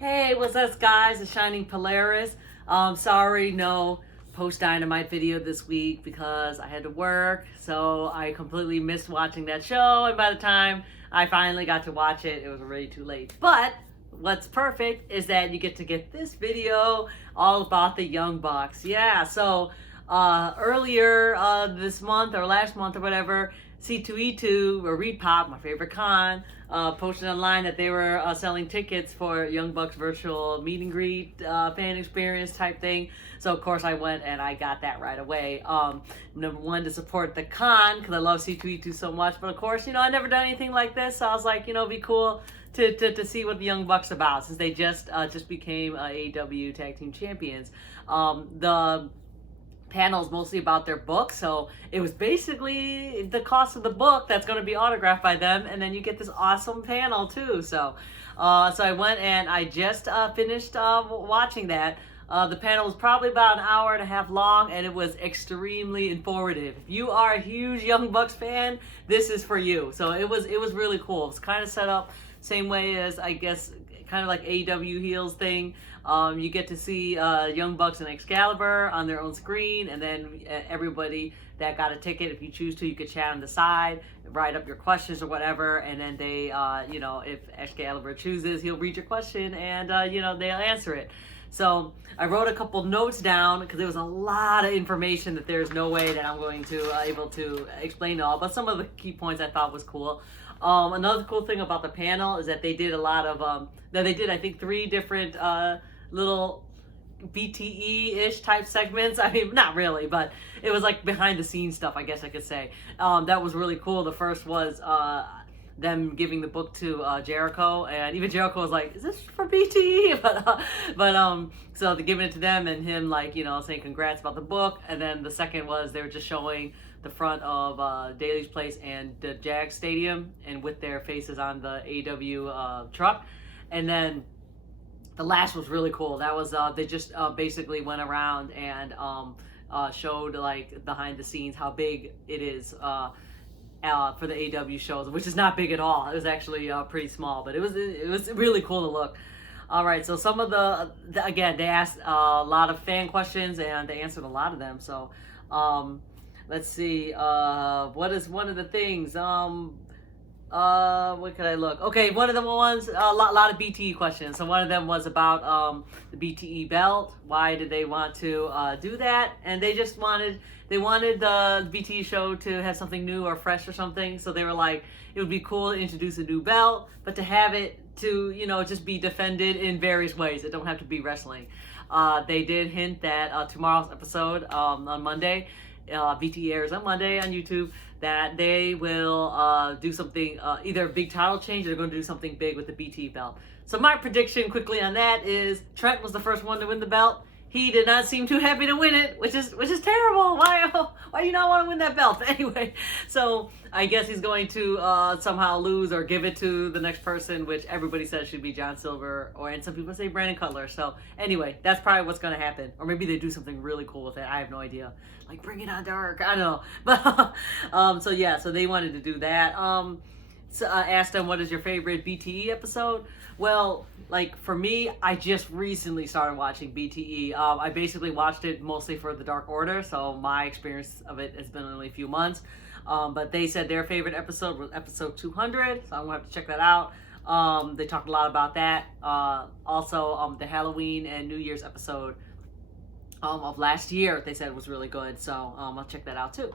Hey, what's up, guys? The Shining Polaris. Sorry, no post Dynamite video this week because I had to work, so I completely missed watching that show. And by the time I finally got to watch it, it was already too late. But what's perfect is that you get to get this video all about the Young Bucks. Yeah, so earlier this month or last month or whatever, C2E2 or Reedpop, my favorite con, posted online that they were selling tickets for Young Bucks virtual meet and greet fan experience type thing. So of course I went and I got that right away. Number one, to support the con because I love C2E2 so much. But of course, I never done anything like this, so I was like, it'd be cool to see what the Young Bucks about since they just became AEW Tag Team Champions. The panel is mostly about their book, so it was basically the cost of the book that's going to be autographed by them, and then you get this awesome panel too. So I went and I just finished watching that. The panel was probably about an hour and a half long, and it was extremely informative. If you are a huge Young Bucks fan, this is for you. So it was really cool. It was kind of set up same way as, I guess, kind of like AEW heels thing. You get to see Young Bucks and Excalibur on their own screen, and then everybody that got a ticket, if you choose to, you could chat on the side, write up your questions or whatever, and then they, if Excalibur chooses, he'll read your question, and, they'll answer it. So I wrote a couple notes down because there was a lot of information that there's no way that I'm going to able to explain it all, but some of the key points I thought was cool. Another cool thing about the panel is that they did a lot of, I think 3 different little BTE-ish type segments. I mean, not really, but it was like behind the scenes stuff, I guess I could say. That was really cool. The first was them giving the book to Jericho, and even Jericho was like, "Is this for BTE?" So they're giving it to them, and him saying congrats about the book. And then the second was they were just showing the front of Daly's Place and the Jag Stadium, and with their faces on the AEW truck. And then the last was really cool. That was they just basically went around and showed like behind the scenes how big it is for the AEW shows, which is not big at all. It was actually pretty small, but it was really cool to look. All right, so some of the again, they asked a lot of fan questions and they answered a lot of them. So let's see, what is one of the things? What could I look? Okay, one of the ones, a lot of BTE questions. So one of them was about the BTE belt. Why did they want to do that? And they wanted the BTE show to have something new or fresh or something. So they were like, it would be cool to introduce a new belt, but to have it to, just be defended in various ways. It don't have to be wrestling. They did hint that tomorrow's episode on Monday, BTE airs on Monday on YouTube, that they will do something, either a big title change or they're going to do something big with the BT belt. So my prediction quickly on that is Trent was the first one to win the belt. He did not seem too happy to win it, which is terrible. Why do you not want to win that belt? Anyway, so I guess he's going to somehow lose or give it to the next person, which everybody says should be John Silver, and some people say Brandon Cutler. So anyway, that's probably what's going to happen. Or maybe they do something really cool with it. I have no idea. Like Bring It On Dark. I don't know. But so they wanted to do that. So I asked them, what is your favorite BTE episode? Well, like for me, I just recently started watching BTE. I basically watched it mostly for the Dark Order, so my experience of it has been only a few months. But they said their favorite episode was episode 200, so I'm gonna have to check that out. They talked a lot about that. Also, the Halloween and New Year's episode of last year, they said was really good, so I'll check that out too.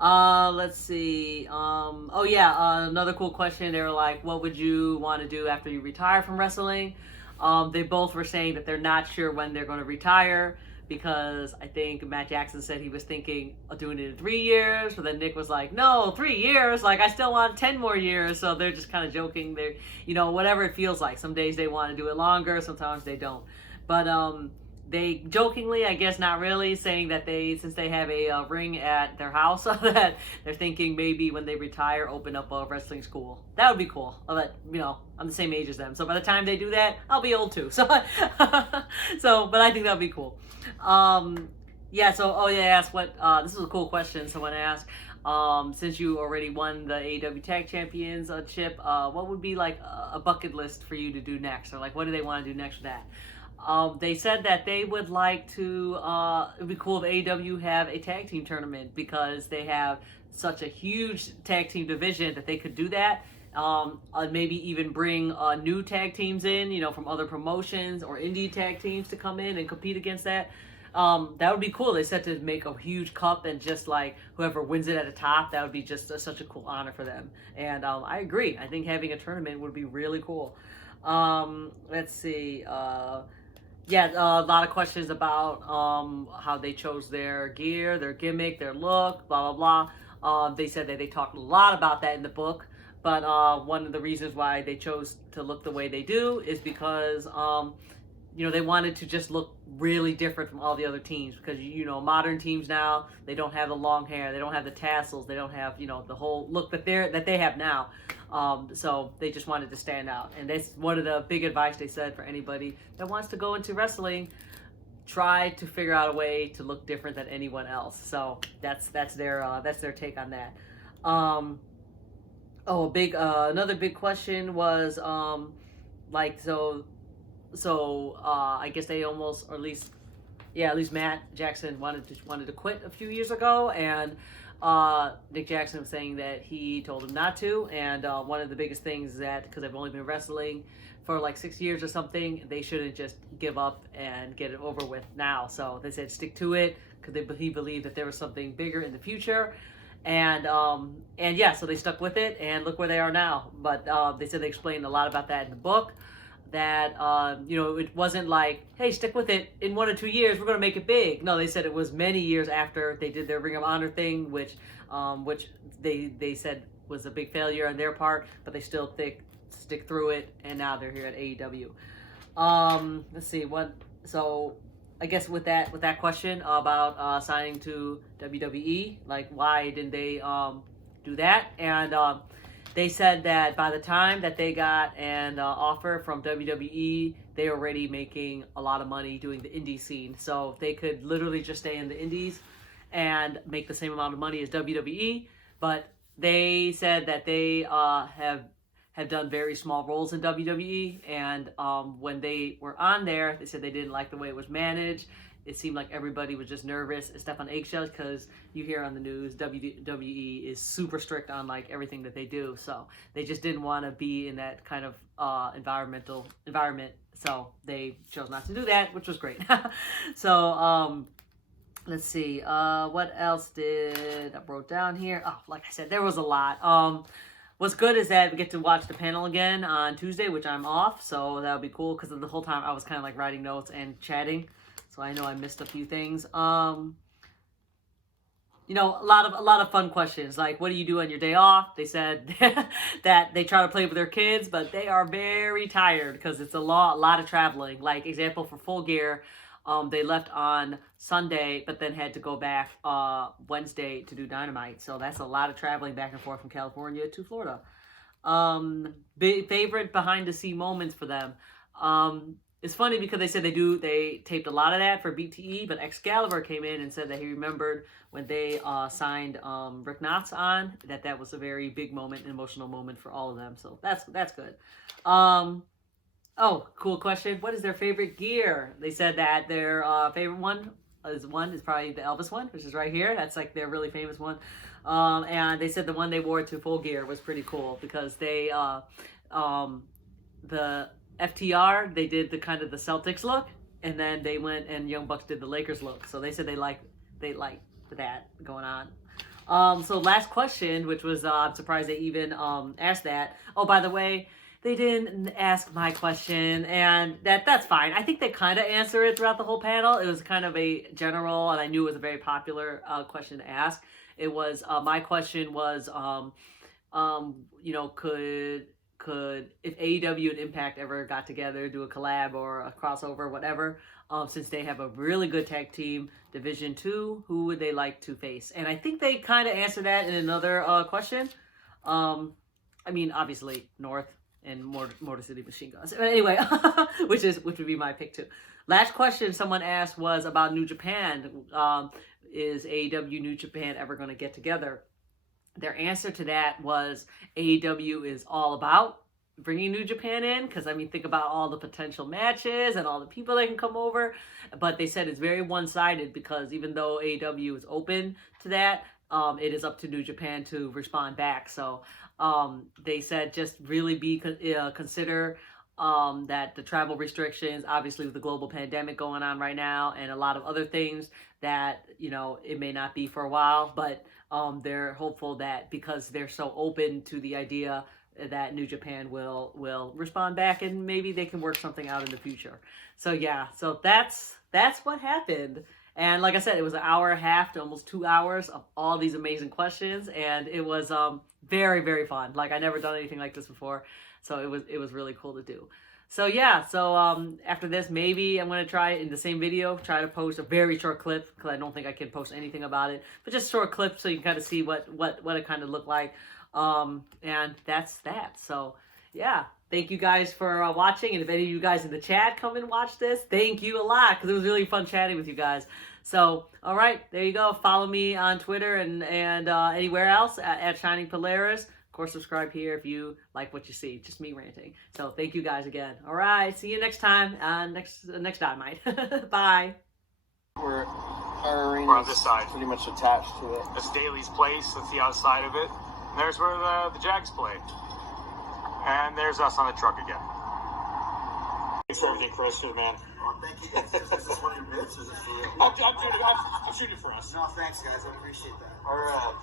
Let's see. Another cool question. They were like, what would you want to do after you retire from wrestling? They both were saying that they're not sure when they're going to retire because I think Matt Jackson said he was thinking of doing it in 3 years, but then Nick was like, no, 3 years, like I still want 10 more years. So they're just kind of joking. They're, whatever it feels like. Some days they want to do it longer, sometimes they don't. But they jokingly, I guess not really, saying that since they have a ring at their house, that they're thinking maybe when they retire, open up a wrestling school. That would be cool. I'm the same age as them. So by the time they do that, I'll be old too. So, but I think that would be cool. They asked this is a cool question someone asked. since you already won the AEW Tag Championship, what would be like a bucket list for you to do next? Or like, what do they want to do next with that? They said that they would like to, it'd be cool if AEW have a tag team tournament because they have such a huge tag team division that they could do that. Maybe even bring new tag teams in, you know, from other promotions or indie tag teams to come in and compete against that. That would be cool. They said to make a huge cup and just like whoever wins it at the top, that would be just such a cool honor for them. And I agree. I think having a tournament would be really cool. Let's see. Yeah, a lot of questions about how they chose their gear, their gimmick, their look, blah, blah, blah. They said that they talked a lot about that in the book. But one of the reasons why they chose to look the way they do is because, you know, they wanted to just look really different from all the other teams. Because, you know, modern teams now, they don't have the long hair, they don't have the tassels, they don't have, you know, the whole look that they have now. So they just wanted to stand out. And that's one of the big advice they said for anybody that wants to go into wrestling. Try to figure out a way to look different than anyone else. So that's their take on that. Another big question was like I guess they almost, or at least Matt Jackson wanted to quit a few years ago, and Nick Jackson was saying that he told him not to. And one of the biggest things is that because I've only been wrestling for like 6 years or something, they shouldn't just give up and get it over with now. So they said stick to it because he believed that there was something bigger in the future. And yeah, so they stuck with it, and look where they are now. But they said they explained a lot about that in the book. That you know, it wasn't like, hey, stick with it. In 1 or 2 years, we're going to make it big. No, they said it was many years after they did their Ring of Honor thing, which they said was a big failure on their part, but they still stick through it, and now they're here at AEW. Let's see what. So I guess with that question about signing to WWE, like why didn't they do that? And they said that by the time that they got an offer from WWE, they were already making a lot of money doing the indie scene. So they could literally just stay in the indies and make the same amount of money as WWE. But they said that they have done very small roles in WWE, and when they were on there, they said they didn't like the way it was managed. It seemed like everybody was just nervous and step on eggshells because you hear on the news WWE is super strict on like everything that they do. So they just didn't want to be in that kind of environment. So they chose not to do that, which was great. So let's see. What else did I wrote down here? Oh, like I said, there was a lot. What's good is that we get to watch the panel again on Tuesday, which I'm off. So that'll be cool because the whole time I was kind of like writing notes and chatting. So I know I missed a few things. You know, a lot of fun questions. Like, what do you do on your day off? They said that they try to play with their kids, but they are very tired because it's a lot of traveling. Like, example for Full Gear, they left on Sunday, but then had to go back Wednesday to do Dynamite. So that's a lot of traveling back and forth from California to Florida. Favorite behind the scene moments for them. It's funny because they said they taped a lot of that for BTE, but Excalibur came in and said that he remembered when they signed Rick Knotts on, that was a very big moment, an emotional moment for all of them. So that's good. Oh, cool question. What is their favorite gear? They said that their favorite one is probably the Elvis one, which is right here. That's like their really famous one. And they said the one they wore to Full Gear was pretty cool because they the FTR, they did the kind of the Celtics look, and then they went and Young Bucks did the Lakers look. So they said they liked that going on. So last question, which was I'm surprised they even asked that. Oh, by the way, they didn't ask my question, and that's fine. I think they kind of answered it throughout the whole panel. It was kind of a general, and I knew it was a very popular question to ask. It was my question was, you know, could if AEW and Impact ever got together, do a collab or a crossover, whatever, since they have a really good tag team, Division 2, who would they like to face? And I think they kind of answered that in another question. I mean, obviously, North and Motor City Machine Guns. But anyway, which would be my pick too. Last question someone asked was about New Japan. Is AEW New Japan ever going to get together? their answer to that was AEW is all about bringing New Japan in, because I mean, think about all the potential matches and all the people that can come over. But they said it's very one-sided, because even though AEW is open to that, it is up to New Japan to respond back. So they said just really consider that the travel restrictions, obviously with the global pandemic going on right now, and a lot of other things, that it may not be for a while, but they're hopeful that because they're so open to the idea, that New Japan will respond back, and maybe they can work something out in the future. So yeah, so that's what happened. And like I said, it was an hour and a half to almost 2 hours of all these amazing questions, and it was very, very fun. Like, I never done anything like this before, so it was really cool to do. So yeah, so after this, maybe I'm gonna try in the same video, try to post a very short clip, because I don't think I can post anything about it, but just short clips so you can kind of see what it kind of looked like. And that's that. So yeah, thank you guys for watching, and if any of you guys in the chat come and watch this, thank you a lot, because it was really fun chatting with you guys. So all right, there you go. Follow me on Twitter and anywhere else at Shining Polaris. Of course, subscribe here if you like what you see. Just me ranting. So thank you guys again. All right, see you next time. Next Dynamite. Bye. Our arena We're on this side. pretty much attached to it. That's Daly's place. That's the outside of it. And there's where the Jags play. And there's us on the truck again. Thanks for everything, Chris, man. Oh, thank you guys. Is this one of your bits? Is this for real? I'm shooting for us. No, thanks, guys. I appreciate that. All right.